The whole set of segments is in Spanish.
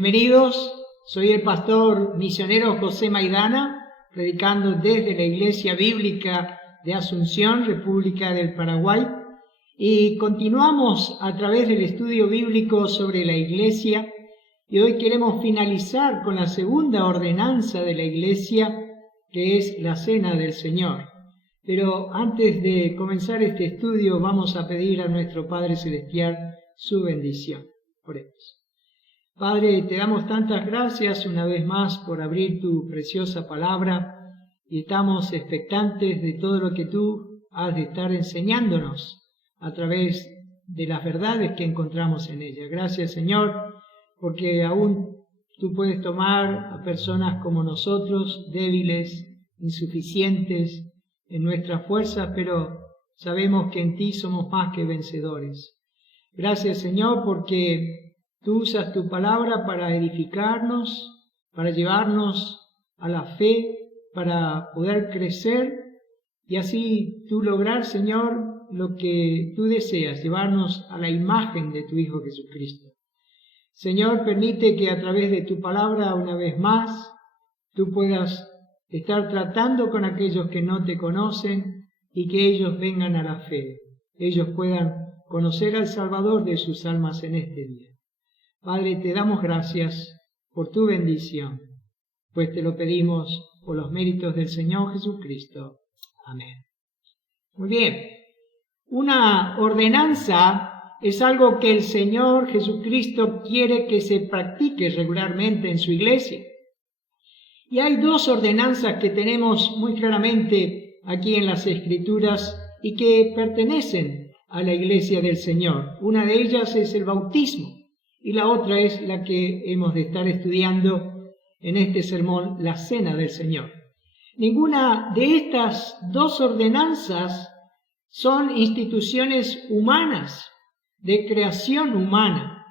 Bienvenidos, soy el pastor misionero José Maidana, predicando desde la Iglesia Bíblica de Asunción, República del Paraguay, y continuamos a través del estudio bíblico sobre la Iglesia, y hoy queremos finalizar con la segunda ordenanza de la Iglesia, que es la Cena del Señor. Pero antes de comenzar este estudio, vamos a pedir a nuestro Padre Celestial su bendición. Oremos. Padre, te damos tantas gracias una vez más por abrir tu preciosa palabra y estamos expectantes de todo lo que tú has de estar enseñándonos a través de las verdades que encontramos en ella. Gracias, Señor, porque aún tú puedes tomar a personas como nosotros, débiles, insuficientes en nuestras fuerzas, pero sabemos que en ti somos más que vencedores. Gracias, Señor, porque tú usas tu palabra para edificarnos, para llevarnos a la fe, para poder crecer y así tú lograr, Señor, lo que tú deseas, llevarnos a la imagen de tu Hijo Jesucristo. Señor, permite que a través de tu palabra, una vez más, tú puedas estar tratando con aquellos que no te conocen y que ellos vengan a la fe, ellos puedan conocer al Salvador de sus almas en este día. Padre, te damos gracias por tu bendición, pues te lo pedimos por los méritos del Señor Jesucristo. Amén. Muy bien, una ordenanza es algo que el Señor Jesucristo quiere que se practique regularmente en su iglesia. Y hay dos ordenanzas que tenemos muy claramente aquí en las Escrituras y que pertenecen a la iglesia del Señor. Una de ellas es el bautismo. Y la otra es la que hemos de estar estudiando en este sermón, la Cena del Señor. Ninguna de estas dos ordenanzas son instituciones humanas, de creación humana.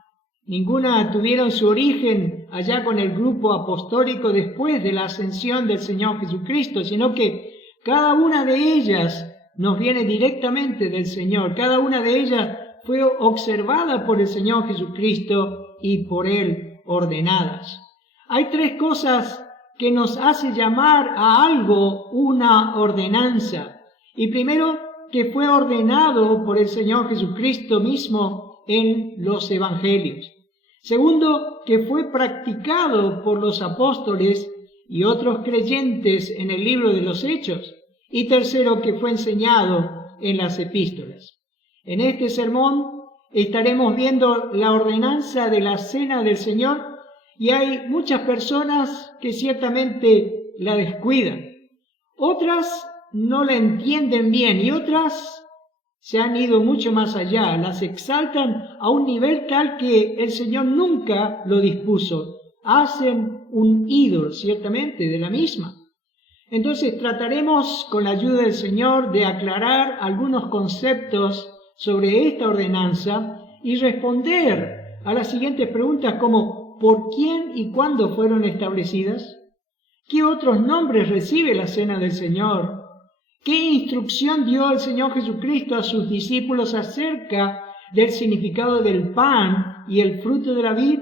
Ninguna tuvieron su origen allá con el grupo apostólico después de la ascensión del Señor Jesucristo, sino que cada una de ellas nos viene directamente del Señor. Cada una de ellas fue observada por el Señor Jesucristo y por Él ordenadas. Hay tres cosas que nos hace llamar a algo una ordenanza. Y primero, que fue ordenado por el Señor Jesucristo mismo en los Evangelios. Segundo, que fue practicado por los apóstoles y otros creyentes en el libro de los Hechos. Y tercero, que fue enseñado en las epístolas. En este sermón estaremos viendo la ordenanza de la Cena del Señor y hay muchas personas que ciertamente la descuidan. Otras no la entienden bien y otras se han ido mucho más allá, las exaltan a un nivel tal que el Señor nunca lo dispuso. Hacen un ídolo, ciertamente, de la misma. Entonces trataremos con la ayuda del Señor de aclarar algunos conceptos sobre esta ordenanza y responder a las siguientes preguntas como ¿por quién y cuándo fueron establecidas? ¿Qué otros nombres recibe la Cena del Señor? ¿Qué instrucción dio el Señor Jesucristo a sus discípulos acerca del significado del pan y el fruto de la vid?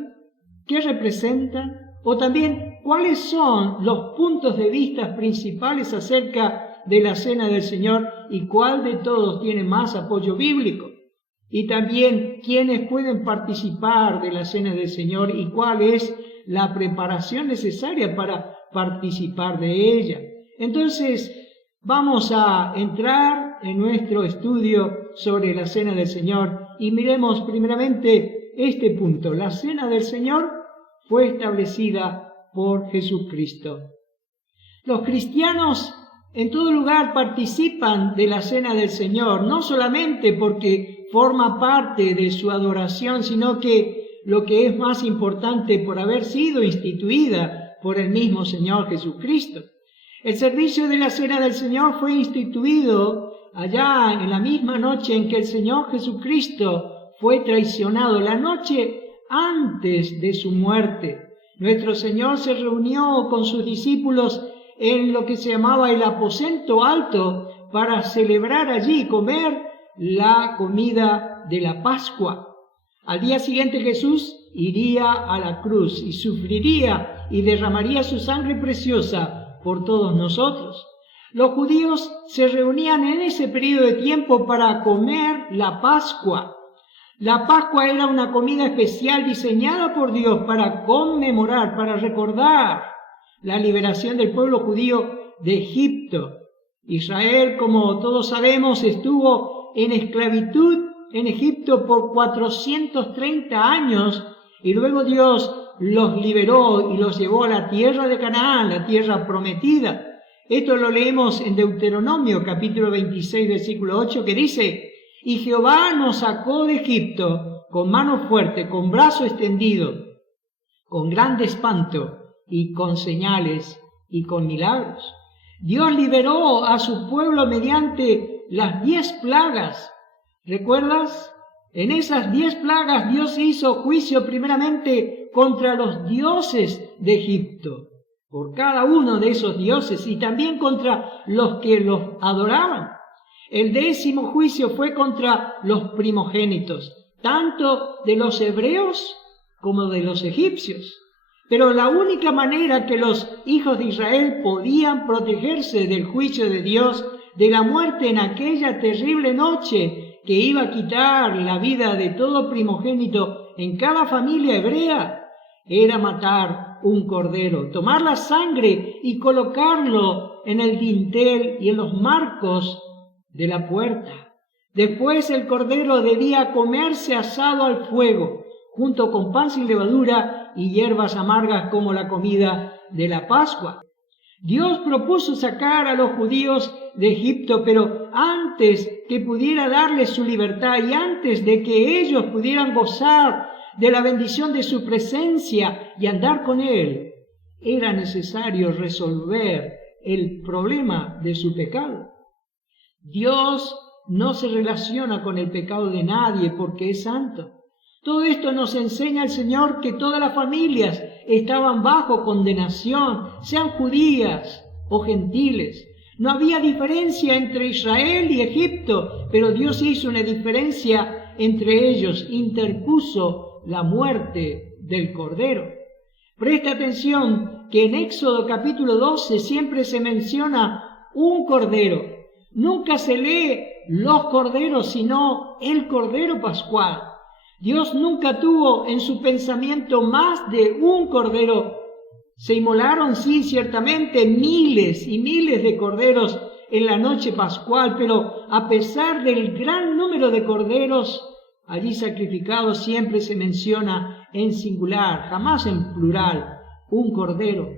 ¿Qué representan? O también, ¿cuáles son los puntos de vista principales acerca de la Cena del Señor y cuál de todos tiene más apoyo bíblico? Y también, ¿quiénes pueden participar de la Cena del Señor y cuál es la preparación necesaria para participar de ella? Entonces, vamos a entrar en nuestro estudio sobre la Cena del Señor y miremos primeramente este punto. La Cena del Señor fue establecida por Jesucristo. Los cristianos en todo lugar participan de la Cena del Señor, no solamente porque forma parte de su adoración, sino que lo que es más importante por haber sido instituida por el mismo Señor Jesucristo. El servicio de la Cena del Señor fue instituido allá en la misma noche en que el Señor Jesucristo fue traicionado, la noche antes de su muerte. Nuestro Señor se reunió con sus discípulos en lo que se llamaba el aposento alto para celebrar allí, comer la comida de la Pascua. Al día siguiente Jesús iría a la cruz y sufriría y derramaría su sangre preciosa por todos nosotros. Los judíos se reunían en ese periodo de tiempo para comer la Pascua. La Pascua era una comida especial diseñada por Dios para conmemorar, para recordar la liberación del pueblo judío de Egipto. Israel, como todos sabemos, estuvo en esclavitud en Egipto por 430 años y luego Dios los liberó y los llevó a la tierra de Canaán, la tierra prometida. Esto lo leemos en Deuteronomio capítulo 26 versículo 8 que dice: y Jehová nos sacó de Egipto con mano fuerte, con brazo extendido, con grande espanto y con señales y con milagros. Dios liberó a su pueblo mediante las 10 plagas. ¿Recuerdas? En esas 10 plagas Dios hizo juicio primeramente contra los dioses de Egipto, por cada uno de esos dioses, y también contra los que los adoraban. El 10º juicio fue contra los primogénitos, tanto de los hebreos como de los egipcios. Pero la única manera que los hijos de Israel podían protegerse del juicio de Dios, de la muerte en aquella terrible noche que iba a quitar la vida de todo primogénito en cada familia hebrea, era matar un cordero, tomar la sangre y colocarlo en el dintel y en los marcos de la puerta. Después el cordero debía comerse asado al fuego, junto con pan sin levadura y hierbas amargas como la comida de la Pascua. Dios propuso sacar a los judíos de Egipto, pero antes que pudiera darles su libertad y antes de que ellos pudieran gozar de la bendición de su presencia y andar con Él, era necesario resolver el problema de su pecado. Dios no se relaciona con el pecado de nadie porque es santo. Todo esto nos enseña el Señor que todas las familias estaban bajo condenación, sean judías o gentiles. No había diferencia entre Israel y Egipto, pero Dios hizo una diferencia entre ellos, interpuso la muerte del Cordero. Presta atención que en Éxodo capítulo 12 siempre se menciona un Cordero. Nunca se lee los corderos, sino el Cordero Pascual. Dios nunca tuvo en su pensamiento más de un cordero. Se inmolaron, sí, ciertamente, miles y miles de corderos en la noche pascual, pero a pesar del gran número de corderos allí sacrificados, siempre se menciona en singular, jamás en plural, un cordero,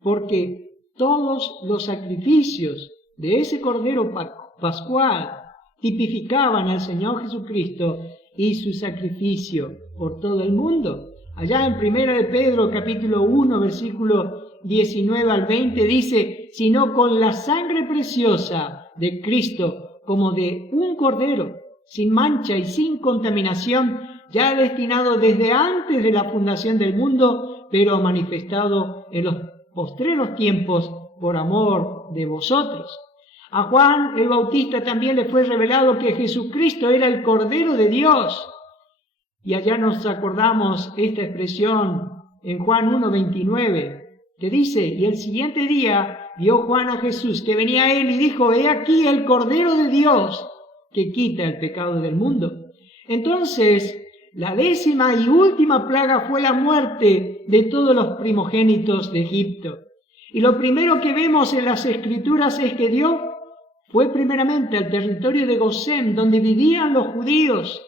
porque todos los sacrificios de ese cordero pascual tipificaban al Señor Jesucristo y su sacrificio por todo el mundo. Allá en 1 de Pedro capítulo 1 versículo 19 al 20 dice: sino con la sangre preciosa de Cristo, como de un cordero, sin mancha y sin contaminación, ya destinado desde antes de la fundación del mundo, pero manifestado en los postreros tiempos por amor de vosotros. A Juan el Bautista también le fue revelado que Jesucristo era el Cordero de Dios. Y allá nos acordamos esta expresión en Juan 1:29, que dice: y el siguiente día vio Juan a Jesús que venía a él y dijo: he aquí el Cordero de Dios que quita el pecado del mundo. Entonces, la 10ª y última plaga fue la muerte de todos los primogénitos de Egipto. Y lo primero que vemos en las Escrituras es que Dios fue primeramente al territorio de Gosén, donde vivían los judíos,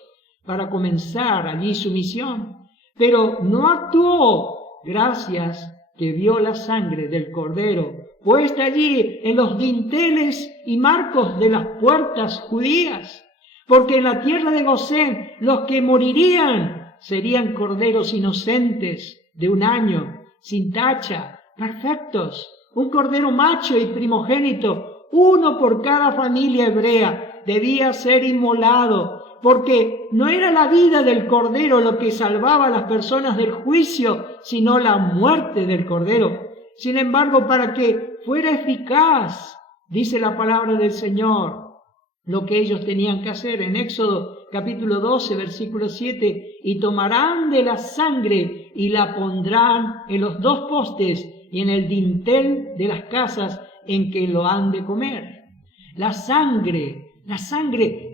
para comenzar allí su misión. Pero no actuó gracias que vio la sangre del Cordero puesta allí en los dinteles y marcos de las puertas judías. Porque en la tierra de Gosén los que morirían serían corderos inocentes de 1 año, sin tacha, perfectos, un cordero macho y primogénito, uno por cada familia hebrea, debía ser inmolado, porque no era la vida del cordero lo que salvaba a las personas del juicio, sino la muerte del cordero. Sin embargo, para que fuera eficaz, dice la palabra del Señor, lo que ellos tenían que hacer en Éxodo capítulo 12, versículo 7, y tomarán de la sangre y la pondrán en los dos postes y en el dintel de las casas en que lo han de comer. La sangre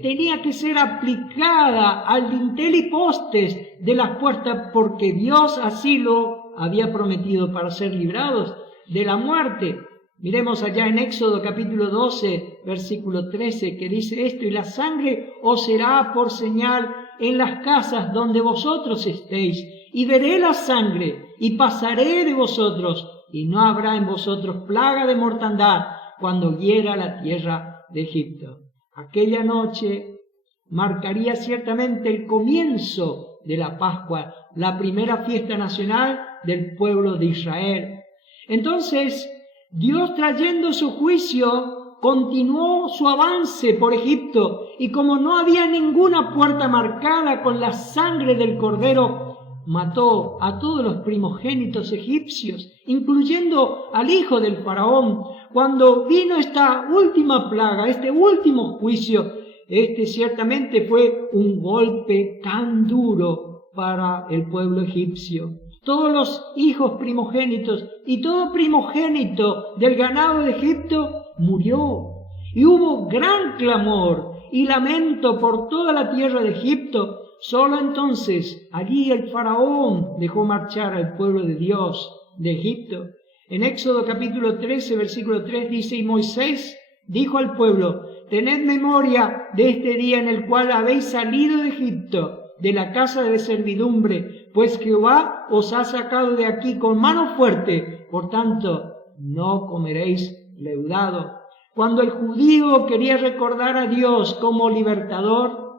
tenía que ser aplicada al dintel y postes de las puertas porque Dios así lo había prometido para ser librados de la muerte. Miremos allá en Éxodo capítulo 12, versículo 13, que dice esto: y la sangre os será por señal en las casas donde vosotros estéis, y veré la sangre, y pasaré de vosotros, y no habrá en vosotros plaga de mortandad cuando hiera la tierra de Egipto. Aquella noche marcaría ciertamente el comienzo de la Pascua, la primera fiesta nacional del pueblo de Israel. Entonces, Dios, trayendo su juicio, continuó su avance por Egipto, y como no había ninguna puerta marcada con la sangre del cordero, mató a todos los primogénitos egipcios, incluyendo al hijo del faraón. Cuando vino esta última plaga, este último juicio, este ciertamente fue un golpe tan duro para el pueblo egipcio. Todos los hijos primogénitos y todo primogénito del ganado de Egipto murió. Y hubo gran clamor y lamento por toda la tierra de Egipto. Solo entonces allí el faraón dejó marchar al pueblo de Dios de Egipto. En Éxodo capítulo 13, versículo 3 dice: y Moisés dijo al pueblo: tened memoria de este día en el cual habéis salido de Egipto, de la casa de servidumbre, pues Jehová os ha sacado de aquí con mano fuerte, por tanto no comeréis leudado. Cuando el judío quería recordar a Dios como libertador,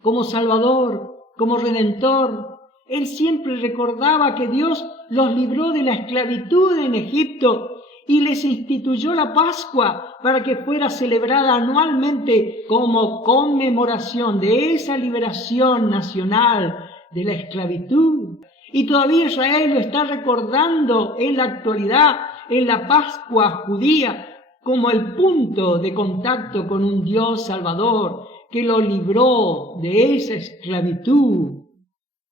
como salvador, como redentor, él siempre recordaba que Dios los libró de la esclavitud en Egipto y les instituyó la Pascua para que fuera celebrada anualmente como conmemoración de esa liberación nacional de la esclavitud. Y todavía Israel lo está recordando en la actualidad, en la Pascua judía, como el punto de contacto con un Dios salvador que lo libró de esa esclavitud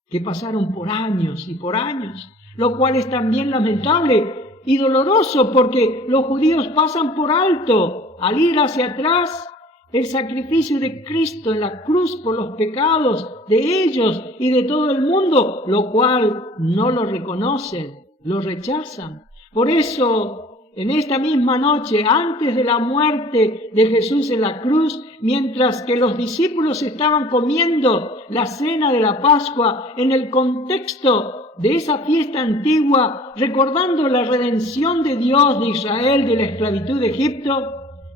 que pasaron por años y por años, lo cual es también lamentable y doloroso porque los judíos pasan por alto al ir hacia atrás el sacrificio de Cristo en la cruz por los pecados de ellos y de todo el mundo, lo cual no lo reconocen, lo rechazan. Por eso, en esta misma noche, antes de la muerte de Jesús en la cruz, mientras que los discípulos estaban comiendo la cena de la Pascua en el contexto de esa fiesta antigua, recordando la redención de Dios de Israel de la esclavitud de Egipto,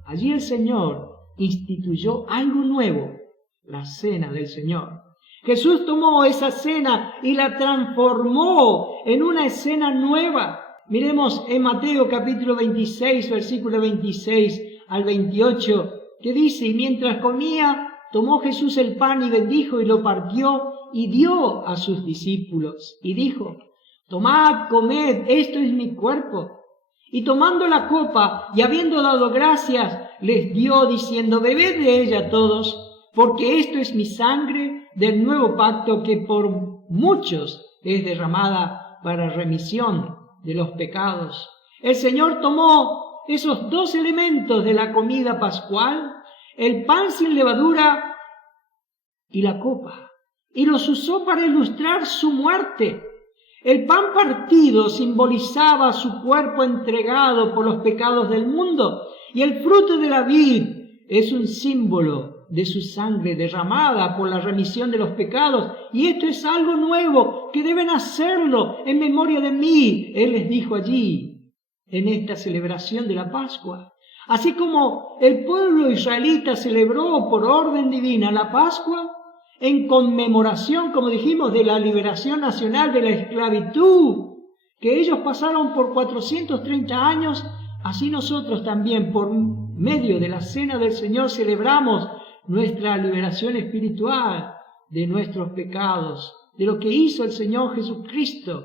allí el Señor instituyó algo nuevo, la cena del Señor. Jesús tomó esa cena y la transformó en una escena nueva. Miremos en Mateo capítulo 26, versículo 26 al 28, que dice: y mientras comía, tomó Jesús el pan y bendijo y lo partió y dio a sus discípulos. Y dijo: tomad, comed, esto es mi cuerpo. Y tomando la copa y habiendo dado gracias, les dio diciendo: bebed de ella todos, porque esto es mi sangre del nuevo pacto que por muchos es derramada para remisión de los pecados. El Señor tomó esos dos elementos de la comida pascual, el pan sin levadura y la copa, y los usó para ilustrar su muerte. El pan partido simbolizaba su cuerpo entregado por los pecados del mundo, y el fruto de la vid es un símbolo de su sangre derramada por la remisión de los pecados. Y esto es algo nuevo, que deben hacerlo en memoria de mí. Él les dijo allí, en esta celebración de la Pascua. Así como el pueblo israelita celebró por orden divina la Pascua, en conmemoración, como dijimos, de la liberación nacional de la esclavitud, que ellos pasaron por 430 años, así nosotros también, por medio de la Cena del Señor, celebramos nuestra liberación espiritual de nuestros pecados, de lo que hizo el Señor Jesucristo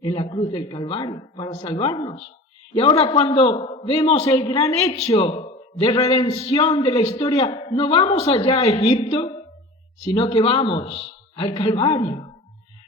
en la cruz del Calvario para salvarnos. Y ahora, cuando vemos el gran hecho de redención de la historia, no vamos allá a Egipto, sino que vamos al Calvario.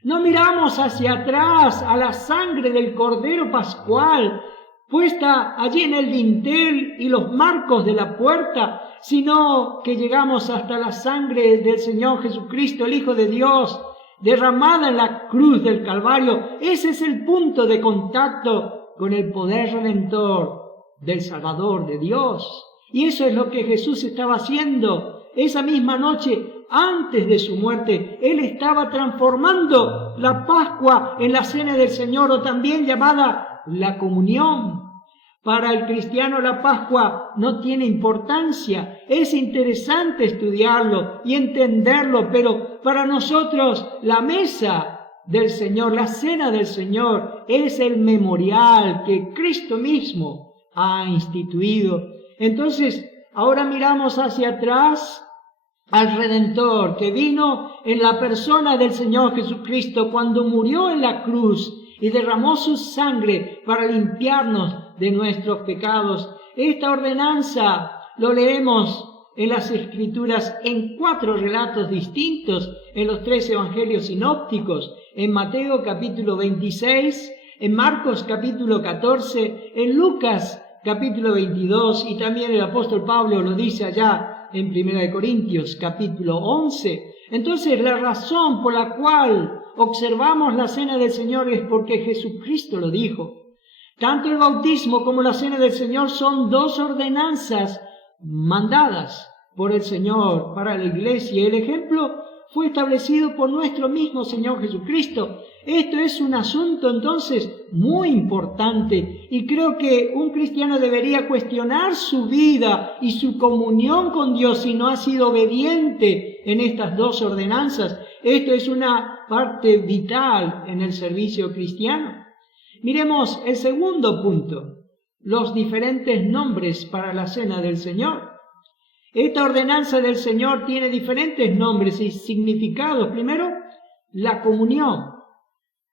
No miramos hacia atrás a la sangre del Cordero Pascual puesta allí en el dintel y los marcos de la puerta, sino que llegamos hasta la sangre del Señor Jesucristo, el Hijo de Dios, derramada en la cruz del Calvario. Ese es el punto de contacto con el poder redentor del Salvador de Dios. Y eso es lo que Jesús estaba haciendo esa misma noche. Antes de su muerte, Él estaba transformando la Pascua en la Cena del Señor, o también llamada la comunión. Para el cristiano la Pascua no tiene importancia. Es interesante estudiarlo y entenderlo, pero para nosotros la mesa del Señor, la Cena del Señor, es el memorial que Cristo mismo ha instituido. Entonces, ahora miramos hacia atrás al Redentor que vino en la persona del Señor Jesucristo cuando murió en la cruz y derramó su sangre para limpiarnos de nuestros pecados. Esta ordenanza lo leemos en las Escrituras en 4 relatos distintos, en los 3 evangelios sinópticos, en Mateo capítulo 26, en Marcos capítulo 14, en Lucas capítulo 22, y también el apóstol Pablo lo dice allá en 1 Corintios capítulo 11. Entonces la razón por la cual observamos la Cena del Señor es porque Jesucristo lo dijo. Tanto el bautismo como la Cena del Señor son 2 ordenanzas mandadas por el Señor para la iglesia. El ejemplo fue establecido por nuestro mismo Señor Jesucristo. Esto es un asunto entonces muy importante, y creo que un cristiano debería cuestionar su vida y su comunión con Dios si no ha sido obediente en estas 2 ordenanzas. Esto es una parte vital en el servicio cristiano. Miremos el segundo punto, los diferentes nombres para la Cena del Señor. Esta ordenanza del Señor tiene diferentes nombres y significados. Primero, la comunión.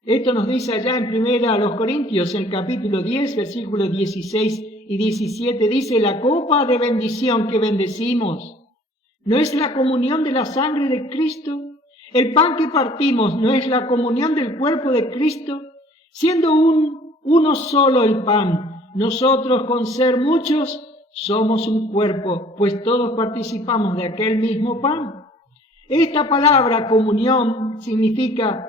Esto nos dice allá en 1 Corintios, en el capítulo 10, versículos 16 y 17, dice: la copa de bendición que bendecimos, ¿no es la comunión de la sangre de Cristo? El pan que partimos, ¿no es la comunión del cuerpo de Cristo? Siendo uno solo el pan, nosotros con ser muchos somos un cuerpo, pues todos participamos de aquel mismo pan. Esta palabra comunión significa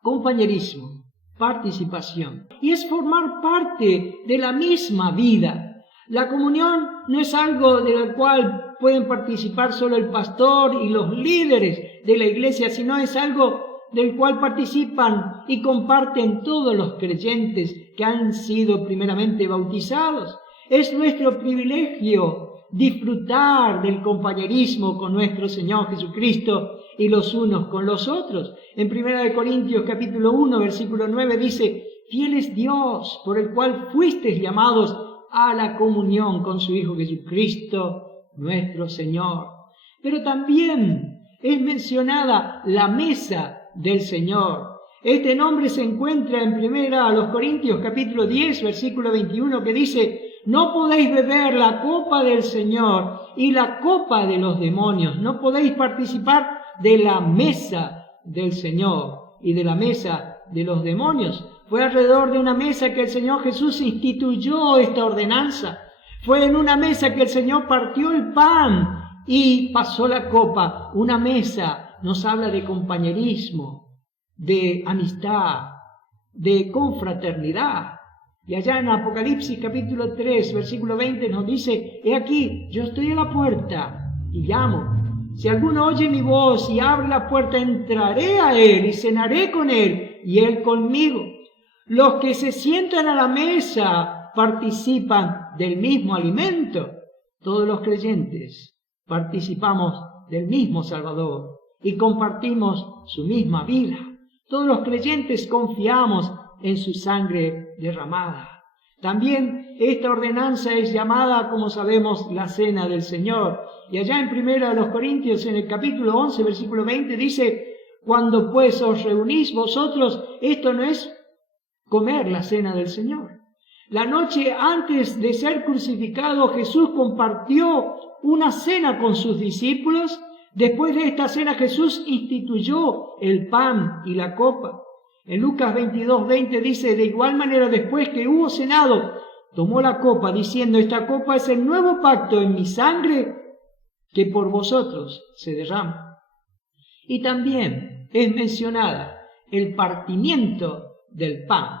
compañerismo, participación, y es formar parte de la misma vida. La comunión no es algo de lo cual pueden participar solo el pastor y los líderes de la iglesia, sino es algo del cual participan y comparten todos los creyentes que han sido primeramente bautizados. Es nuestro privilegio disfrutar del compañerismo con nuestro Señor Jesucristo y los unos con los otros. En 1 Corintios capítulo 1, versículo 9 dice: fiel es Dios, por el cual fuisteis llamados a la comunión con su Hijo Jesucristo, nuestro Señor. Pero también es mencionada la mesa del Señor. Este nombre se encuentra en 1 Corintios capítulo 10, versículo 21, que dice: no podéis beber la copa del Señor y la copa de los demonios. No podéis participar de la mesa del Señor y de la mesa de los demonios. Fue alrededor de una mesa que el Señor Jesús instituyó esta ordenanza. Fue en una mesa que el Señor partió el pan y pasó la copa. Una mesa nos habla de compañerismo, de amistad, de confraternidad. Y allá en Apocalipsis capítulo 3, versículo 20 nos dice: he aquí, yo estoy a la puerta y llamo. Si alguno oye mi voz y abre la puerta, entraré a él y cenaré con él y él conmigo. Los que se sientan a la mesa participan del mismo alimento. Todos los creyentes participamos del mismo Salvador y compartimos su misma vida. Todos los creyentes confiamos en su sangre derramada. También esta ordenanza es llamada, como sabemos, la Cena del Señor. Y allá en 1 Corintios, en el capítulo 11, versículo 20, dice: cuando pues os reunís vosotros, esto no es comer la Cena del Señor. La noche antes de ser crucificado, Jesús compartió una cena con sus discípulos, Después de esta cena Jesús instituyó el pan y la copa. En Lucas 22:20 dice, de igual manera después que hubo cenado, tomó la copa diciendo, esta copa es el nuevo pacto en mi sangre que por vosotros se derrama. Y también es mencionada el partimiento del pan.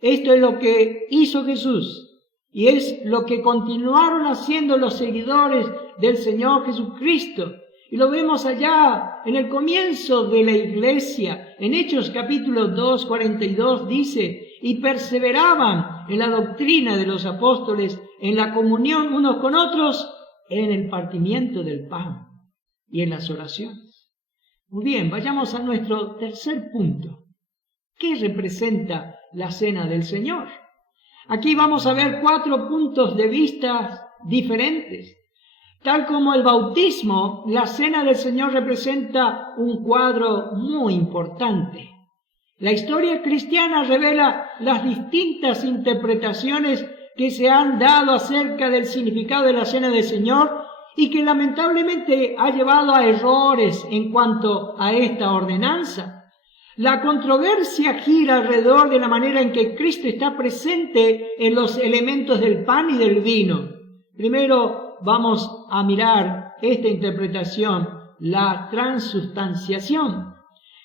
Esto es lo que hizo Jesús y es lo que continuaron haciendo los seguidores del Señor Jesucristo. Y lo vemos allá en el comienzo de la iglesia. En Hechos capítulo 2, 42 dice, y perseveraban en la doctrina de los apóstoles, en la comunión unos con otros, en el partimiento del pan y en las oraciones. Muy bien, vayamos a nuestro tercer punto. ¿Qué representa la cena del Señor? Aquí vamos a ver 4 puntos de vista diferentes. Tal como el bautismo, la cena del Señor representa un cuadro muy importante. La historia cristiana revela las distintas interpretaciones que se han dado acerca del significado de la cena del Señor y que lamentablemente ha llevado a errores en cuanto a esta ordenanza. La controversia gira alrededor de la manera en que Cristo está presente en los elementos del pan y del vino. Primero, vamos a mirar esta interpretación, la transustanciación.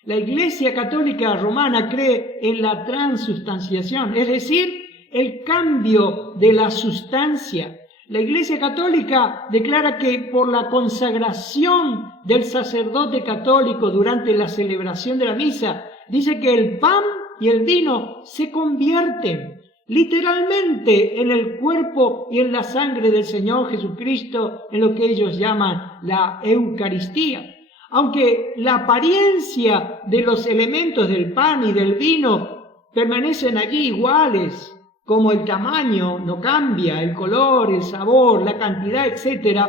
La Iglesia Católica Romana cree en la transustanciación, es decir, el cambio de la sustancia. La Iglesia Católica declara que por la consagración del sacerdote católico durante la celebración de la misa, dice que el pan y el vino se convierten literalmente en el cuerpo y en la sangre del Señor Jesucristo, en lo que ellos llaman la Eucaristía. Aunque la apariencia de los elementos del pan y del vino permanecen allí iguales, como el tamaño no cambia, el color, el sabor, la cantidad, etc.,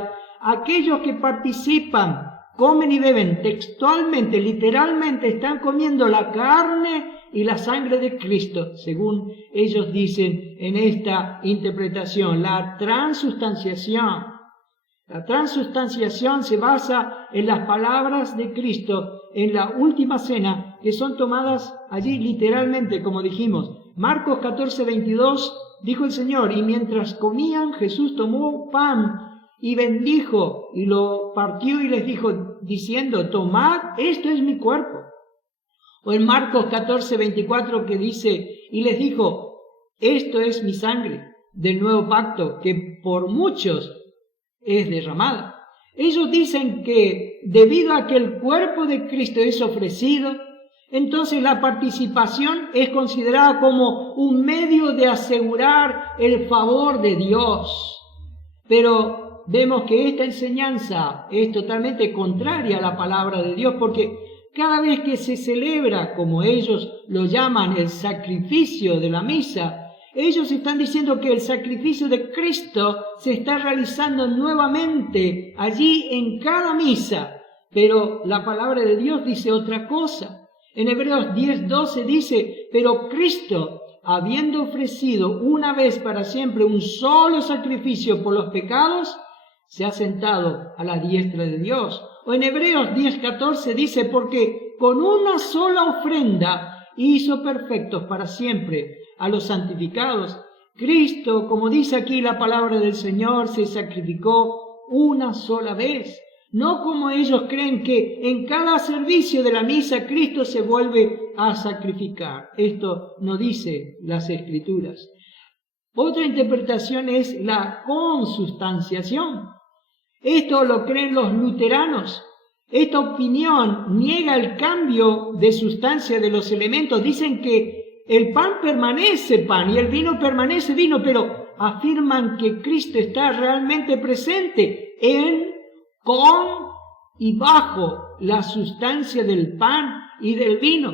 aquellos que participan, comen y beben textualmente, literalmente, están comiendo la carne y la sangre de Cristo, según ellos dicen en esta interpretación, la transustanciación. La transustanciación se basa en las palabras de Cristo en la última cena, que son tomadas allí literalmente, como dijimos. Marcos 14:22 dijo el Señor, y mientras comían, Jesús tomó pan y bendijo y lo partió y les dijo, diciendo, tomad, esto es mi cuerpo. O en Marcos 14:24 que dice, y les dijo, esto es mi sangre del nuevo pacto, que por muchos es derramada. Ellos dicen que debido a que el cuerpo de Cristo es ofrecido, entonces la participación es considerada como un medio de asegurar el favor de Dios. Pero vemos que esta enseñanza es totalmente contraria a la palabra de Dios, porque cada vez que se celebra, como ellos lo llaman, el sacrificio de la misa, ellos están diciendo que el sacrificio de Cristo se está realizando nuevamente allí en cada misa. Pero la palabra de Dios dice otra cosa. En Hebreos 10:12 dice, pero Cristo, habiendo ofrecido una vez para siempre un solo sacrificio por los pecados, se ha sentado a la diestra de Dios. O en Hebreos 10:14 dice, porque con una sola ofrenda hizo perfectos para siempre a los santificados. Cristo, como dice aquí la palabra del Señor, se sacrificó una sola vez. No como ellos creen que en cada servicio de la misa Cristo se vuelve a sacrificar. Esto no dice las Escrituras. Otra interpretación es la consustanciación. Esto lo creen los luteranos. Esta opinión niega el cambio de sustancia de los elementos. Dicen que el pan permanece pan y el vino permanece vino, pero afirman que Cristo está realmente presente en, con y bajo la sustancia del pan y del vino.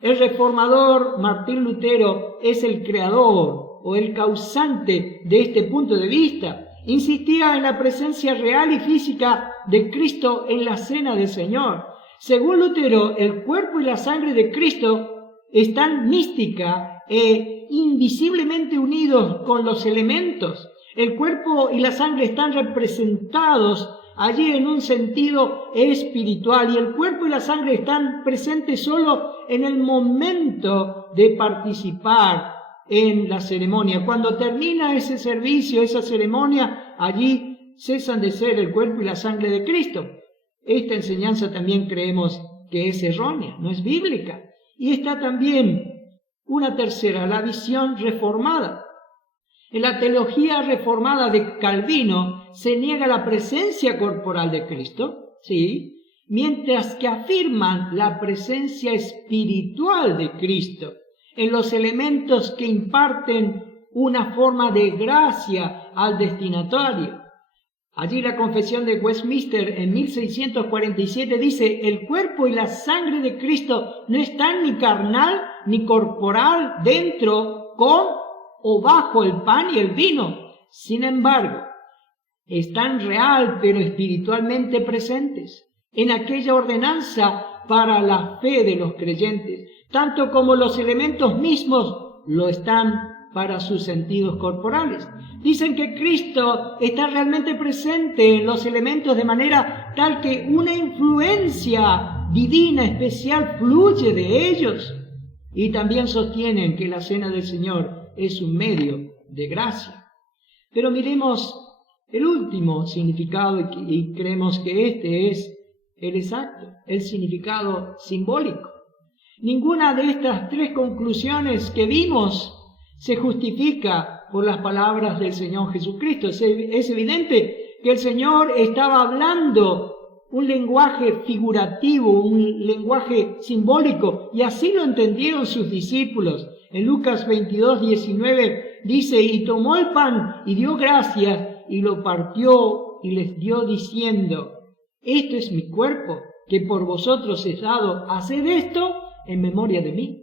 El reformador Martín Lutero es el creador o el causante de este punto de vista. Insistía en la presencia real y física de Cristo en la cena del Señor. Según Lutero, el cuerpo y la sangre de Cristo están mística e invisiblemente unidos con los elementos. El cuerpo y la sangre están representados allí en un sentido espiritual, y el cuerpo y la sangre están presentes solo en el momento de participar en la ceremonia. Cuando termina ese servicio, esa ceremonia, allí cesan de ser el cuerpo y la sangre de Cristo. Esta enseñanza también creemos que es errónea, no es bíblica. Y está también una tercera, la visión reformada. En la teología reformada de Calvino se niega la presencia corporal de Cristo, ¿sí?, mientras que afirman la presencia espiritual de Cristo en los elementos que imparten una forma de gracia al destinatario. Allí la Confesión de Westminster en 1647 dice: el cuerpo y la sangre de Cristo no están ni carnal ni corporal dentro, con o bajo el pan y el vino. Sin embargo, están real pero espiritualmente presentes en aquella ordenanza para la fe de los creyentes, tanto como los elementos mismos lo están para sus sentidos corporales. Dicen que Cristo está realmente presente en los elementos de manera tal que una influencia divina especial fluye de ellos. Y también sostienen que la cena del Señor es un medio de gracia. Pero miremos el último significado, y creemos que este es el exacto, el significado simbólico. Ninguna de estas tres conclusiones que vimos se justifica por las palabras del Señor Jesucristo. Es evidente que el Señor estaba hablando un lenguaje figurativo, un lenguaje simbólico, y así lo entendieron sus discípulos. En Lucas 22:19 dice: y tomó el pan y dio gracias y lo partió y les dio diciendo: esto es mi cuerpo que por vosotros es dado, haced esto en memoria de mí.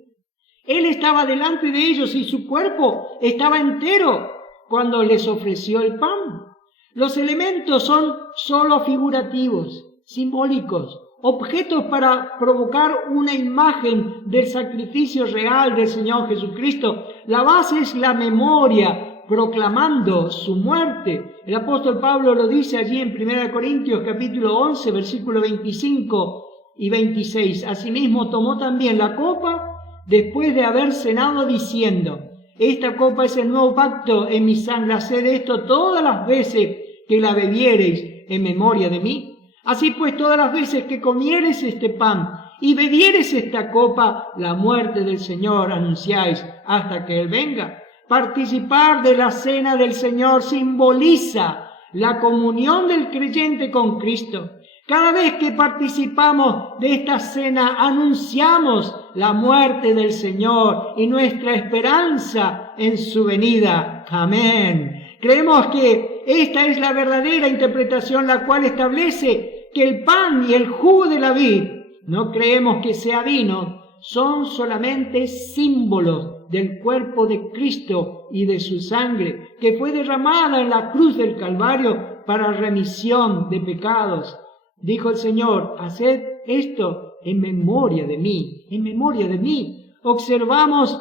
Él estaba delante de ellos y su cuerpo estaba entero cuando les ofreció el pan. Los elementos son solo figurativos, simbólicos, objetos para provocar una imagen del sacrificio real del Señor Jesucristo. La base es la memoria, proclamando su muerte. El apóstol Pablo lo dice allí en 1 Corintios capítulo 11, versículo 25 y 26. Asimismo tomó también la copa después de haber cenado, diciendo: esta copa es el nuevo pacto en mi sangre, haced esto todas las veces que la bebiereis en memoria de mí. Así pues, todas las veces que comiereis este pan y bebiereis esta copa, la muerte del Señor anunciáis hasta que Él venga. Participar de la cena del Señor simboliza la comunión del creyente con Cristo. Cada vez que participamos de esta cena, anunciamos la muerte del Señor y nuestra esperanza en su venida. Amén. Creemos que esta es la verdadera interpretación, la cual establece que el pan y el jugo de la vid, no creemos que sea vino, son solamente símbolos del cuerpo de Cristo y de su sangre, que fue derramada en la cruz del Calvario para remisión de pecados. Dijo el Señor: haced esto en memoria de mí, en memoria de mí. Observamos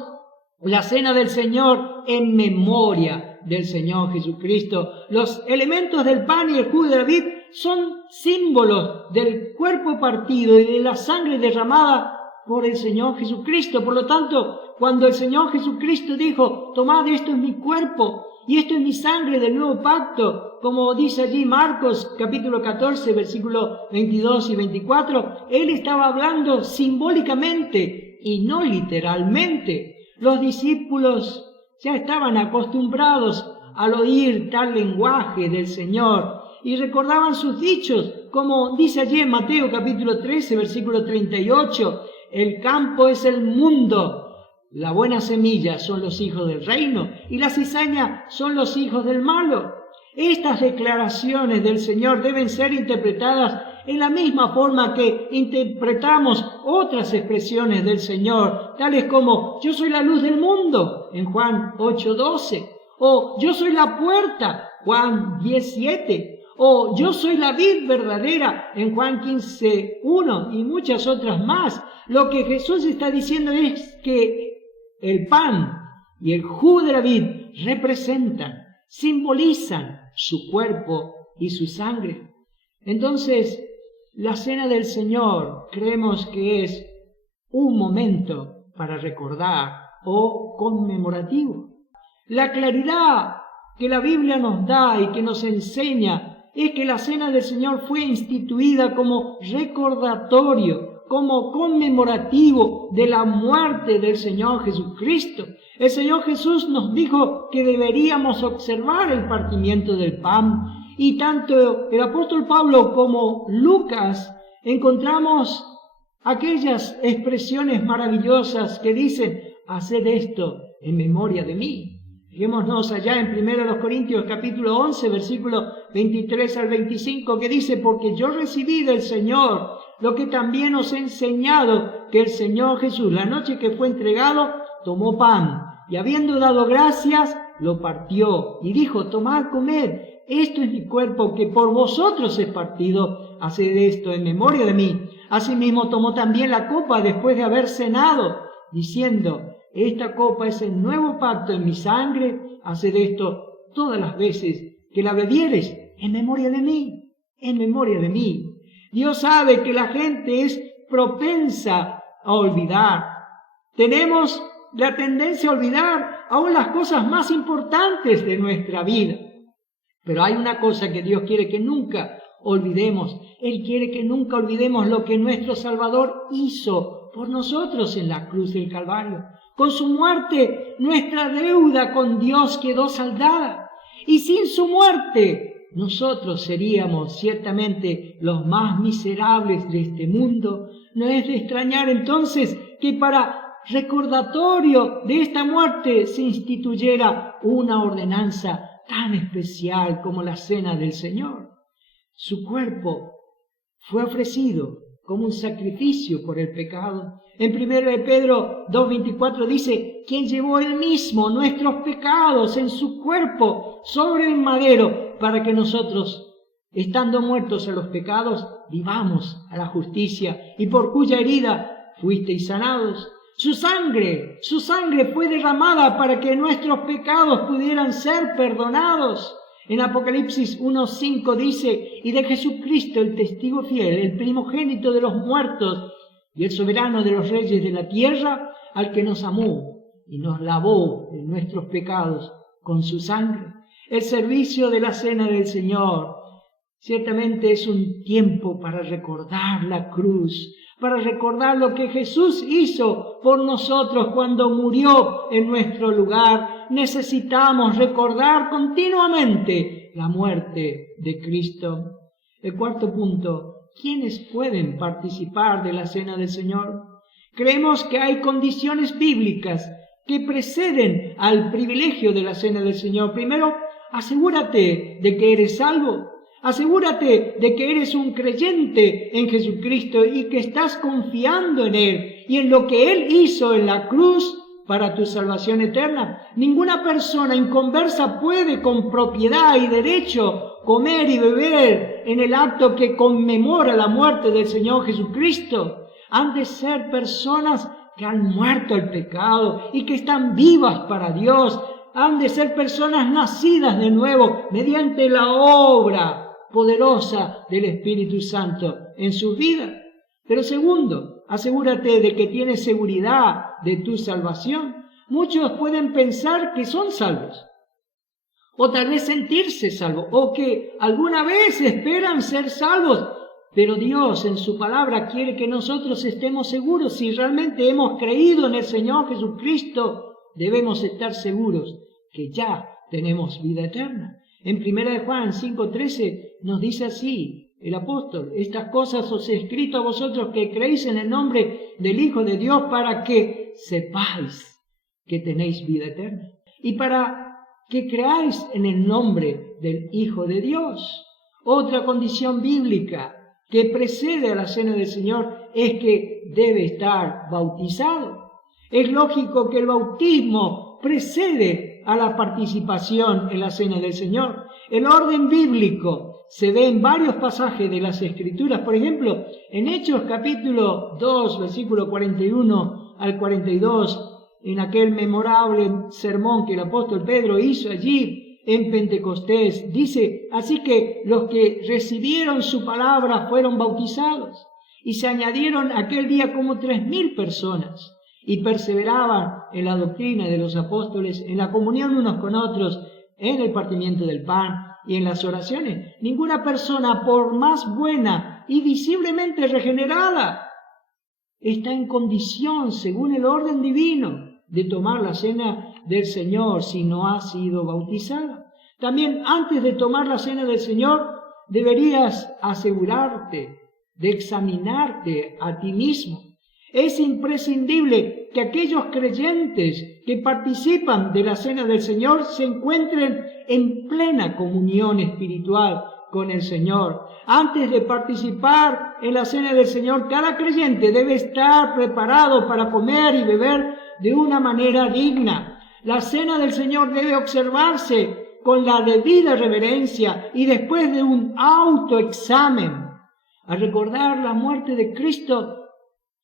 la cena del Señor en memoria del Señor Jesucristo. Los elementos del pan y el jugo de la vid son símbolos del cuerpo partido y de la sangre derramada por el Señor Jesucristo. Por lo tanto, cuando el Señor Jesucristo dijo: tomad, esto es mi cuerpo y esto es mi sangre del nuevo pacto, como dice allí Marcos capítulo 14, versículos 22 y 24, Él estaba hablando simbólicamente y no literalmente. Los discípulos ya estaban acostumbrados al oír tal lenguaje del Señor y recordaban sus dichos, como dice allí en Mateo capítulo 13, versículo 38, el campo es el mundo, la buena semilla son los hijos del reino y la cizaña son los hijos del malo. Estas declaraciones del Señor deben ser interpretadas en la misma forma que interpretamos otras expresiones del Señor, tales como: yo soy la luz del mundo, en Juan 8:12, o yo soy la puerta, Juan 10:7, o yo soy la vid verdadera, en Juan 15:1, y muchas otras más. Lo que Jesús está diciendo es que el pan y el jugo de la vid representan, simbolizan su cuerpo y su sangre. Entonces, la cena del Señor creemos que es un momento para recordar o conmemorativo. La claridad que la Biblia nos da y que nos enseña es que la cena del Señor fue instituida como recordatorio, como conmemorativo de la muerte del Señor Jesucristo. El Señor Jesús nos dijo que deberíamos observar el partimiento del pan, y tanto el apóstol Pablo como Lucas encontramos aquellas expresiones maravillosas que dicen: haced esto en memoria de mí. Fijémonos allá en 1 Corintios capítulo 11, versículo 23 al 25, que dice: porque yo recibí del Señor lo que también os he enseñado, que el Señor Jesús, la noche que fue entregado, tomó pan, y habiendo dado gracias, lo partió, y dijo: tomad, comed, esto es mi cuerpo, que por vosotros es partido, haced esto en memoria de mí. Asimismo tomó también la copa después de haber cenado, diciendo: esta copa es el nuevo pacto en mi sangre, haced esto todas las veces que la bebiereis en memoria de mí, en memoria de mí. Dios sabe que la gente es propensa a olvidar. Tenemos la tendencia a olvidar aún las cosas más importantes de nuestra vida. Pero hay una cosa que Dios quiere que nunca olvidemos. Él quiere que nunca olvidemos lo que nuestro Salvador hizo por nosotros en la cruz del Calvario. Con su muerte, nuestra deuda con Dios quedó saldada. Y sin su muerte, nosotros seríamos ciertamente los más miserables de este mundo. No es de extrañar entonces que para recordatorio de esta muerte se instituyera una ordenanza tan especial como la cena del Señor. Su cuerpo fue ofrecido como un sacrificio por el pecado. En 1 Pedro 2:24 dice: quien llevó él mismo nuestros pecados en su cuerpo sobre el madero, para que nosotros, estando muertos a los pecados, vivamos a la justicia, y por cuya herida fuisteis sanados. Su sangre fue derramada para que nuestros pecados pudieran ser perdonados. En Apocalipsis 1:5 dice: y de Jesucristo, el testigo fiel, el primogénito de los muertos y el soberano de los reyes de la tierra, al que nos amó y nos lavó de nuestros pecados con su sangre. El servicio de la cena del Señor ciertamente es un tiempo para recordar la cruz, para recordar lo que Jesús hizo por nosotros cuando murió en nuestro lugar. Necesitamos recordar continuamente la muerte de Cristo. El cuarto punto: ¿quiénes pueden participar de la cena del Señor? Creemos que hay condiciones bíblicas que preceden al privilegio de la cena del Señor. Primero, asegúrate de que eres salvo. Asegúrate de que eres un creyente en Jesucristo y que estás confiando en Él y en lo que Él hizo en la cruz para tu salvación eterna. Ninguna persona inconversa puede con propiedad y derecho comer y beber en el acto que conmemora la muerte del Señor Jesucristo. Han de ser personas que han muerto al pecado y que están vivas para Dios. Han de ser personas nacidas de nuevo mediante la obra poderosa del Espíritu Santo en sus vidas. Pero segundo, asegúrate de que tienes seguridad de tu salvación. Muchos pueden pensar que son salvos, o tal vez sentirse salvos, o que alguna vez esperan ser salvos, pero Dios en su palabra quiere que nosotros estemos seguros. Si realmente hemos creído en el Señor Jesucristo, debemos estar seguros que ya tenemos vida eterna. En 1 Juan 5:13 nos dice así el apóstol: estas cosas os he escrito a vosotros que creéis en el nombre del Hijo de Dios, para que sepáis que tenéis vida eterna, y para que creáis en el nombre del Hijo de Dios. Otra condición bíblica que precede a la cena del Señor es que debe estar bautizado. Es lógico que el bautismo precede a la participación en la cena del Señor. El orden bíblico se ve en varios pasajes de las Escrituras. Por ejemplo, en Hechos capítulo 2, versículo 41 al 42, en aquel memorable sermón que el apóstol Pedro hizo allí en Pentecostés. Dice, así que los que recibieron su palabra fueron bautizados y se añadieron aquel día como 3.000 personas y perseveraban en la doctrina de los apóstoles, en la comunión unos con otros, en el partimiento del pan y en las oraciones. Ninguna persona, por más buena y visiblemente regenerada, está en condición, según el orden divino, de tomar la cena del Señor si no ha sido bautizada. También antes de tomar la cena del Señor, deberías asegurarte de examinarte a ti mismo. Es imprescindible que aquellos creyentes que participan de la cena del Señor se encuentren en plena comunión espiritual con el Señor. Antes de participar en la cena del Señor, cada creyente debe estar preparado para comer y beber de una manera digna. La cena del Señor debe observarse con la debida reverencia y después de un autoexamen. Al recordar la muerte de Cristo,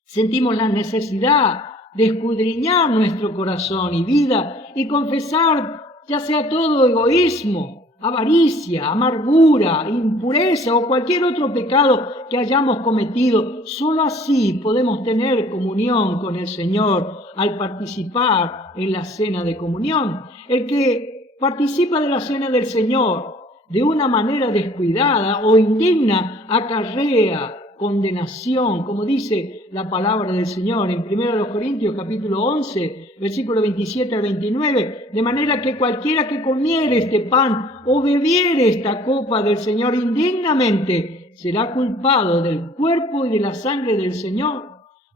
sentimos la necesidad de escudriñar nuestro corazón y vida y confesar ya sea todo egoísmo, avaricia, amargura, impureza o cualquier otro pecado que hayamos cometido. Solo así podemos tener comunión con el Señor al participar en la cena de comunión. El que participa de la cena del Señor de una manera descuidada o indigna acarrea condenación, como dice la palabra del Señor en 1 Corintios capítulo 11, versículo 27 al 29, de manera que cualquiera que comiere este pan o bebiere esta copa del Señor indignamente será culpado del cuerpo y de la sangre del Señor.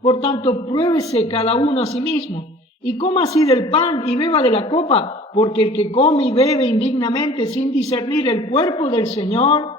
Por tanto, pruébese cada uno a sí mismo, y coma así del pan y beba de la copa, porque el que come y bebe indignamente sin discernir el cuerpo del Señor,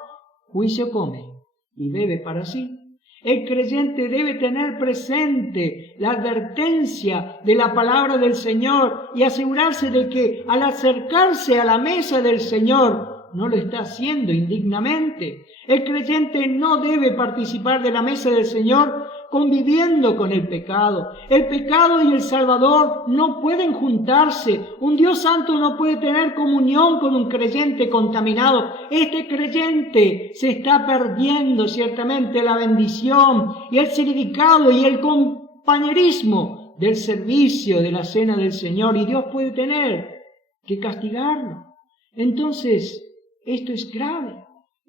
juicio come y bebe para sí. El creyente debe tener presente la advertencia de la palabra del Señor y asegurarse de que al acercarse a la mesa del Señor no lo está haciendo indignamente. El creyente no debe participar de la mesa del Señor conviviendo con el pecado. El pecado y el Salvador no pueden juntarse. Un Dios santo no puede tener comunión con un creyente contaminado. Este creyente se está perdiendo ciertamente la bendición y el significado y el compañerismo del servicio de la cena del Señor, y Dios puede tener que castigarlo. Entonces, esto es grave.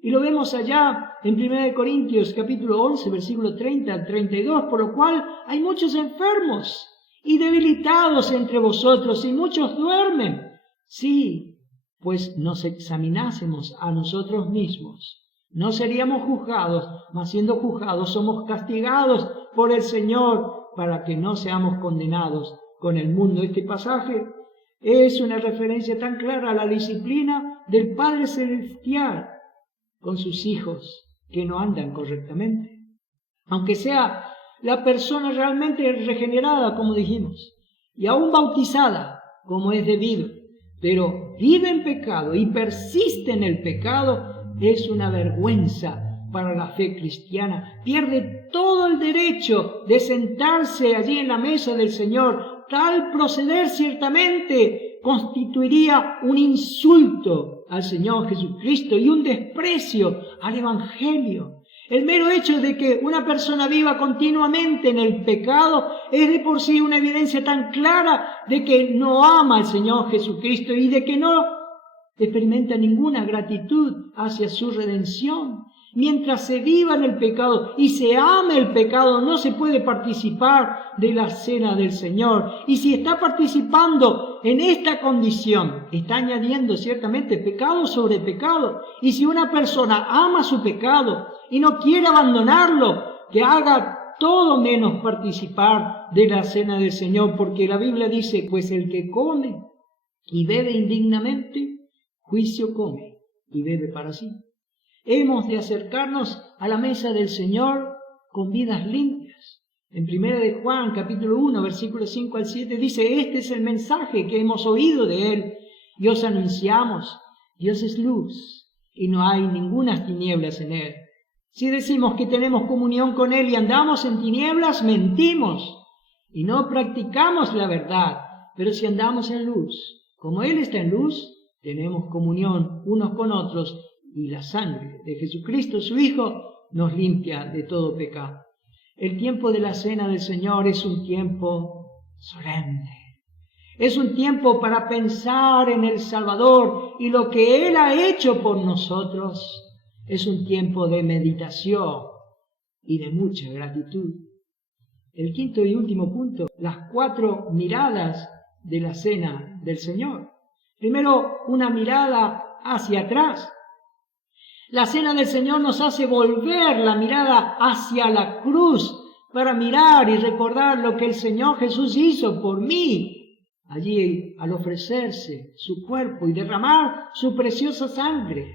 Y lo vemos allá en 1 Corintios capítulo 11, versículo 30 al 32, por lo cual hay muchos enfermos y debilitados entre vosotros, y muchos duermen. Sí, pues nos examinásemos a nosotros mismos, no seríamos juzgados, mas siendo juzgados somos castigados por el Señor, para que no seamos condenados con el mundo. Este pasaje es una referencia tan clara a la disciplina del Padre Celestial con sus hijos que no andan correctamente. Aunque sea la persona realmente regenerada, como dijimos, y aún bautizada, como es debido, pero vive en pecado y persiste en el pecado, es una vergüenza para la fe cristiana. Pierde todo el derecho de sentarse allí en la mesa del Señor. Tal proceder ciertamente constituiría un insulto al Señor Jesucristo y un desprecio al Evangelio. El mero hecho de que una persona viva continuamente en el pecado es de por sí una evidencia tan clara de que no ama al Señor Jesucristo y de que no experimenta ninguna gratitud hacia su redención. Mientras se viva en el pecado y se ame el pecado, no se puede participar de la cena del Señor. Y si está participando en esta condición, está añadiendo ciertamente pecado sobre pecado. Y si una persona ama su pecado y no quiere abandonarlo, que haga todo menos participar de la cena del Señor, porque la Biblia dice, pues el que come y bebe indignamente, juicio come y bebe para sí. Hemos de acercarnos a la mesa del Señor con vidas limpias. En 1 de Juan, capítulo 1, versículos 5 al 7, dice, este es el mensaje que hemos oído de Él y os anunciamos. Dios es luz y no hay ninguna tinieblas en Él. Si decimos que tenemos comunión con Él y andamos en tinieblas, mentimos y no practicamos la verdad. Pero si andamos en luz, como Él está en luz, tenemos comunión unos con otros y la sangre de Jesucristo, su Hijo, nos limpia de todo pecado. El tiempo de la Cena del Señor es un tiempo solemne. Es un tiempo para pensar en el Salvador y lo que Él ha hecho por nosotros. Es un tiempo de meditación y de mucha gratitud. El quinto y último punto, las 4 miradas de la Cena del Señor. Primero, una mirada hacia atrás. La Cena del Señor nos hace volver la mirada hacia la cruz para mirar y recordar lo que el Señor Jesús hizo por mí allí al ofrecerse su cuerpo y derramar su preciosa sangre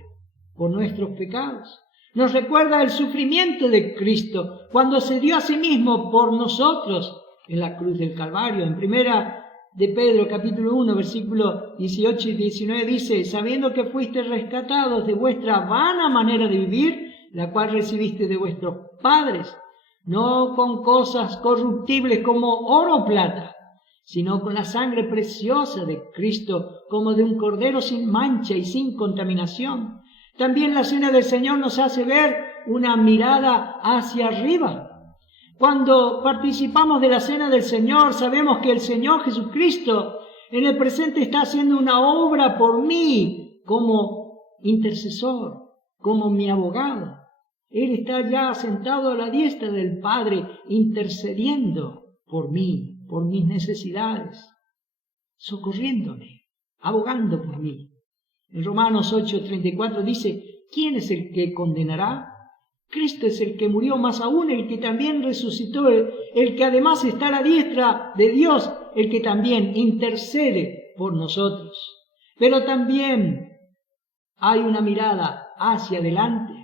por nuestros pecados. Nos recuerda el sufrimiento de Cristo cuando se dio a sí mismo por nosotros en la cruz del Calvario. En primera de Pedro, capítulo 1, versículos 18 y 19 dice: sabiendo que fuiste rescatados de vuestra vana manera de vivir, la cual recibiste de vuestros padres, no con cosas corruptibles como oro o plata, sino con la sangre preciosa de Cristo, como de un cordero sin mancha y sin contaminación. También la Cena del Señor nos hace ver una mirada hacia arriba. Cuando participamos de la Cena del Señor, sabemos que el Señor Jesucristo en el presente está haciendo una obra por mí como intercesor, como mi abogado. Él está ya sentado a la diestra del Padre, intercediendo por mí, por mis necesidades, socorriéndome, abogando por mí. En Romanos 8:34 dice: ¿quién es el que condenará? Cristo es el que murió, más aún el que también resucitó, el que además está a la diestra de Dios, el que también intercede por nosotros. Pero también hay una mirada hacia adelante,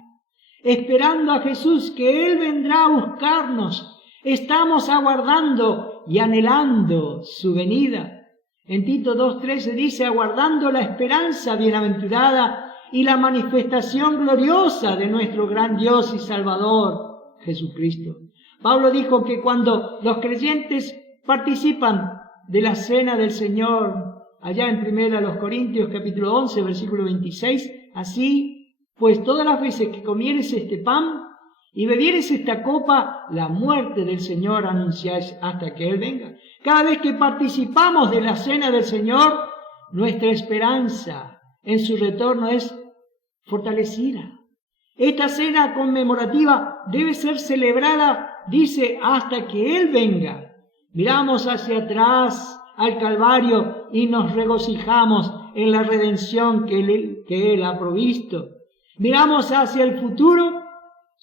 esperando a Jesús, que Él vendrá a buscarnos. Estamos aguardando y anhelando su venida. En Tito 2:13 dice: aguardando la esperanza bienaventurada y la manifestación gloriosa de nuestro gran Dios y Salvador, Jesucristo. Pablo dijo que cuando los creyentes participan de la Cena del Señor, allá en 1 Corintios capítulo 11, versículo 26, así, pues todas las veces que comieres este pan y bebieres esta copa, la muerte del Señor anunciáis hasta que Él venga. Cada vez que participamos de la Cena del Señor, nuestra esperanza en su retorno es fortalecida. Esta cena conmemorativa debe ser celebrada, dice, hasta que Él venga. Miramos hacia atrás al Calvario y nos regocijamos en la redención que Él ha provisto. Miramos hacia el futuro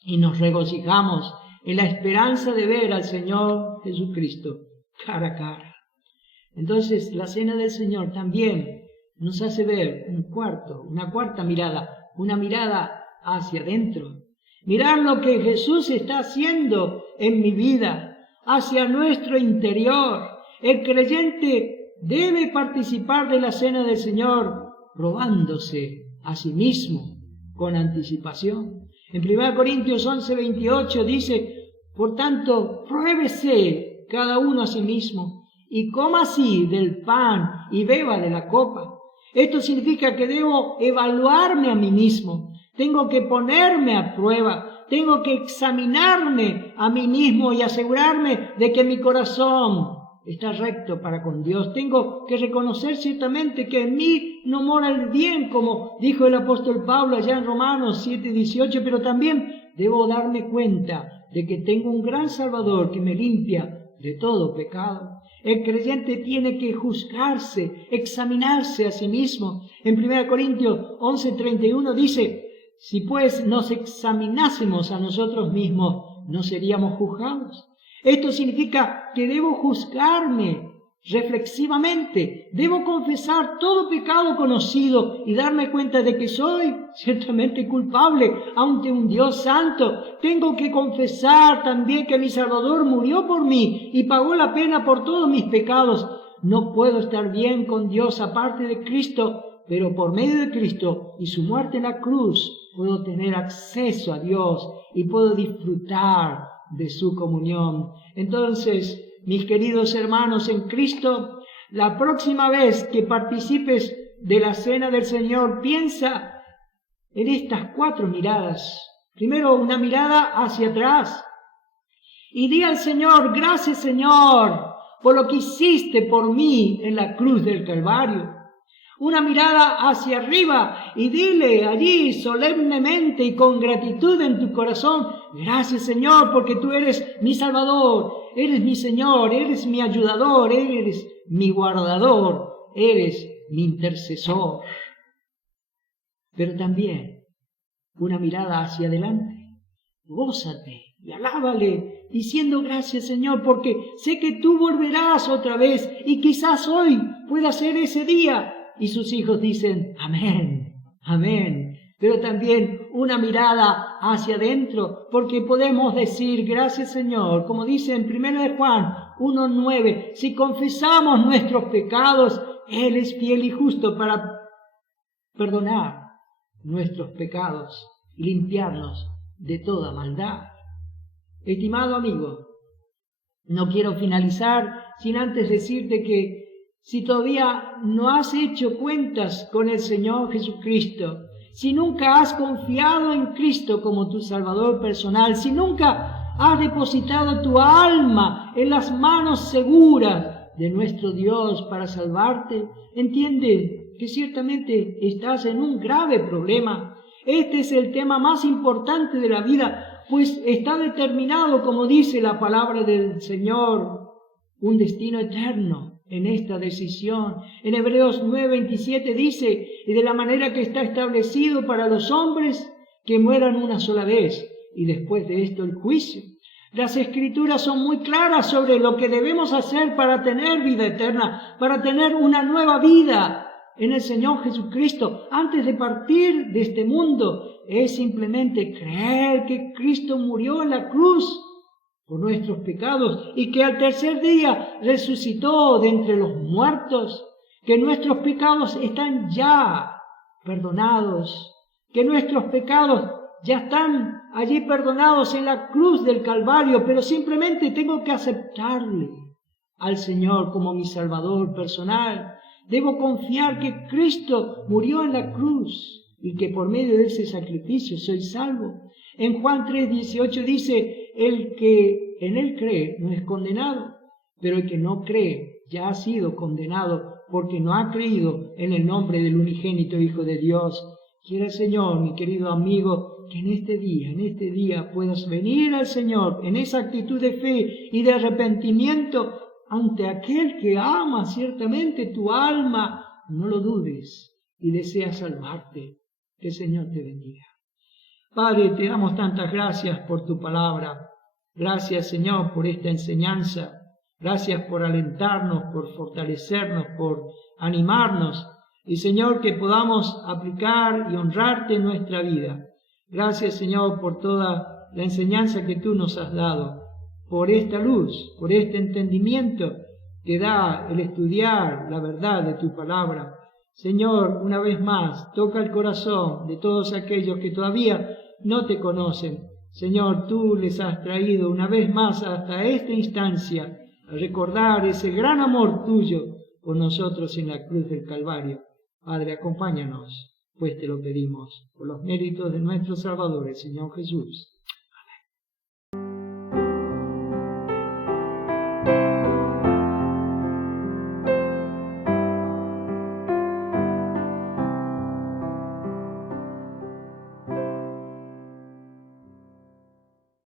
y nos regocijamos en la esperanza de ver al Señor Jesucristo cara a cara. Entonces, la Cena del Señor también nos hace ver una cuarta mirada, una mirada hacia adentro. Mirar lo que Jesús está haciendo en mi vida, hacia nuestro interior. El creyente debe participar de la Cena del Señor probándose a sí mismo con anticipación. En 1 Corintios 11:28 dice: por tanto, pruébese cada uno a sí mismo y coma así del pan y beba de la copa. Esto significa que debo evaluarme a mí mismo, tengo que ponerme a prueba, tengo que examinarme a mí mismo y asegurarme de que mi corazón está recto para con Dios. Tengo que reconocer ciertamente que en mí no mora el bien, como dijo el apóstol Pablo allá en Romanos 7:18, pero también debo darme cuenta de que tengo un gran Salvador que me limpia de todo pecado. El creyente tiene que juzgarse, examinarse a sí mismo. En 1 Corintios 11:31 dice: si pues nos examinásemos a nosotros mismos, no seríamos juzgados. Esto significa que debo juzgarme reflexivamente, debo confesar todo pecado conocido y darme cuenta de que soy ciertamente culpable ante un Dios santo. Tengo que confesar también que mi Salvador murió por mí y pagó la pena por todos mis pecados. No puedo estar bien con Dios aparte de Cristo, pero por medio de Cristo y su muerte en la cruz puedo tener acceso a Dios y puedo disfrutar de su comunión. Entonces, mis queridos hermanos en Cristo, la próxima vez que participes de la cena del Señor, piensa en estas 4 miradas. Primero, una mirada hacia atrás. Y di al Señor: gracias, Señor, por lo que hiciste por mí en la cruz del Calvario. Una mirada hacia arriba y dile allí solemnemente y con gratitud en tu corazón: gracias, Señor, porque tú eres mi Salvador, eres mi Señor, eres mi ayudador, eres mi guardador, eres mi intercesor. Pero también una mirada hacia adelante. Gózate y alábale diciendo: gracias, Señor, porque sé que tú volverás otra vez y quizás hoy pueda ser ese día. Y sus hijos dicen: amén, amén. Pero también una mirada hacia adentro, porque podemos decir: gracias, Señor, como dice en 1 Juan 1:9, si confesamos nuestros pecados, Él es fiel y justo para perdonar nuestros pecados y limpiarnos de toda maldad. Estimado amigo, no quiero finalizar sin antes decirte que si todavía no has hecho cuentas con el Señor Jesucristo, si nunca has confiado en Cristo como tu Salvador personal, si nunca has depositado tu alma en las manos seguras de nuestro Dios para salvarte, entiende que ciertamente estás en un grave problema. Este es el tema más importante de la vida, pues está determinado, como dice la palabra del Señor, un destino eterno en esta decisión. En Hebreos 9:27 dice: y de la manera que está establecido para los hombres que mueran una sola vez, y después de esto el juicio. Las Escrituras son muy claras sobre lo que debemos hacer para tener vida eterna, para tener una nueva vida en el Señor Jesucristo antes de partir de este mundo. Es simplemente creer que Cristo murió en la cruz por nuestros pecados y que al tercer día resucitó de entre los muertos, que nuestros pecados están ya perdonados, que nuestros pecados ya están allí perdonados en la cruz del Calvario, pero simplemente tengo que aceptarle al Señor como mi Salvador personal. Debo confiar que Cristo murió en la cruz y que por medio de ese sacrificio soy salvo. En Juan 3:18 dice: el que en Él cree no es condenado, pero el que no cree ya ha sido condenado porque no ha creído en el nombre del unigénito Hijo de Dios. Quiera el Señor, mi querido amigo, que en este día puedas venir al Señor en esa actitud de fe y de arrepentimiento ante aquel que ama ciertamente tu alma. No lo dudes y desea salvarte. Que el Señor te bendiga. Padre, te damos tantas gracias por tu palabra. Gracias, Señor, por esta enseñanza. Gracias por alentarnos, por fortalecernos, por animarnos. Y, Señor, que podamos aplicar y honrarte en nuestra vida. Gracias, Señor, por toda la enseñanza que tú nos has dado, por esta luz, por este entendimiento que da el estudiar la verdad de tu palabra. Señor, una vez más, toca el corazón de todos aquellos que todavía no te conocen. Señor, tú les has traído una vez más hasta esta instancia a recordar ese gran amor tuyo por nosotros en la cruz del Calvario. Padre, acompáñanos, pues te lo pedimos, por los méritos de nuestro Salvador, el Señor Jesús.